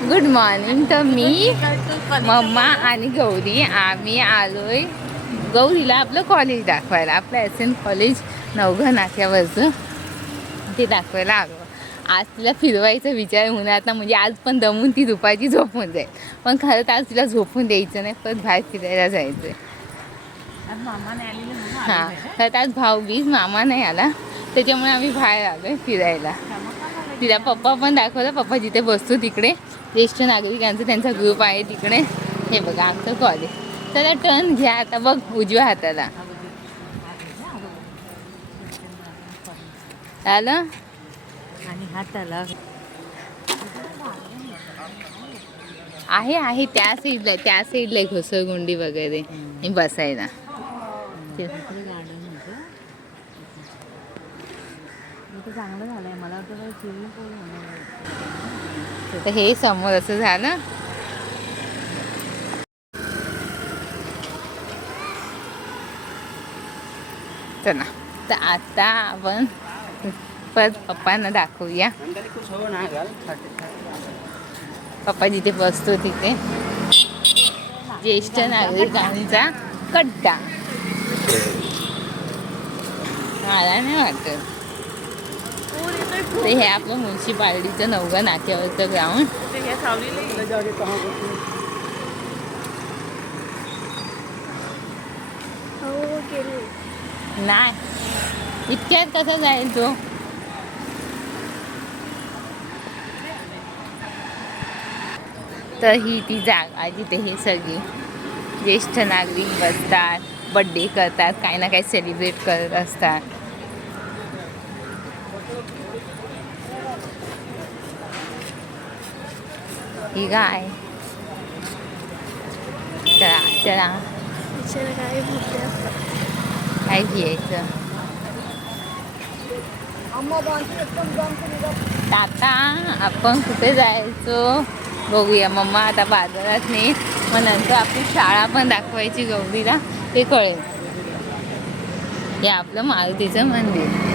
Good morning. तर मी mamma आणि गौरी आम्ही आलोय गौरीला आपलं कॉलेज दाखवायला. आपलं SN कॉलेज नवघर नाक्यावरचं ते दाखवायला आलो. आज तिला फिरवायचा विचार होणार ना, म्हणजे आज पण दमून ती दुपारची झोपून जाईल. पण खरं तर आज तिला झोपून द्यायचं नाही, परत बाहेर फिरायला जायचं आहे. हां, तर आज भाऊबीज मामा नाही आला, त्याच्यामुळे आम्ही बाहेर आलोय फिरायला. तिला पप्पा पण दाखवलं. पप्पा जिथे बसतो तिकडे ज्येष्ठ नागरिकांचा त्यांचा ग्रुप आहे तिकडे. हे बघा आमचं कॉलेज. चला टर्न घ्या आता. बघ उजव्या हाताला आलं आणि हाताला आहे त्या साईडला घसरगुंडी वगैरे बसायला. चांगलं झालंय. मला वाटतं स्विमिंग पूल होणार. तर हे समोर असं झालं. चला तर आता आपण परत पप्पांना दाखवूया. पप्पा जिथे बसतो तिथे ज्येष्ठ नागरिकांचा कट्टा. मला नाही वाटत. ते हे आपलं म्युन्सिपाल्टीचं नवघर नाक्यावरचं ग्राउंड. नाही इतक्यात कसा जाईल तो. तर ही ती जागा जिथे हे सगळी ज्येष्ठ नागरिक बसतात, बड्डे करतात, काही ना काही सेलिब्रेट करत असतात. ही गाय. चला चला काय घ्यायचं. आता आपण कुठे जायचो बघूया. मम्मा आता बाजारात नाही, मग नंतर आपली शाळा पण दाखवायची गौरीला, ते कळेल. हे आपलं मारुतीचं मंदिर.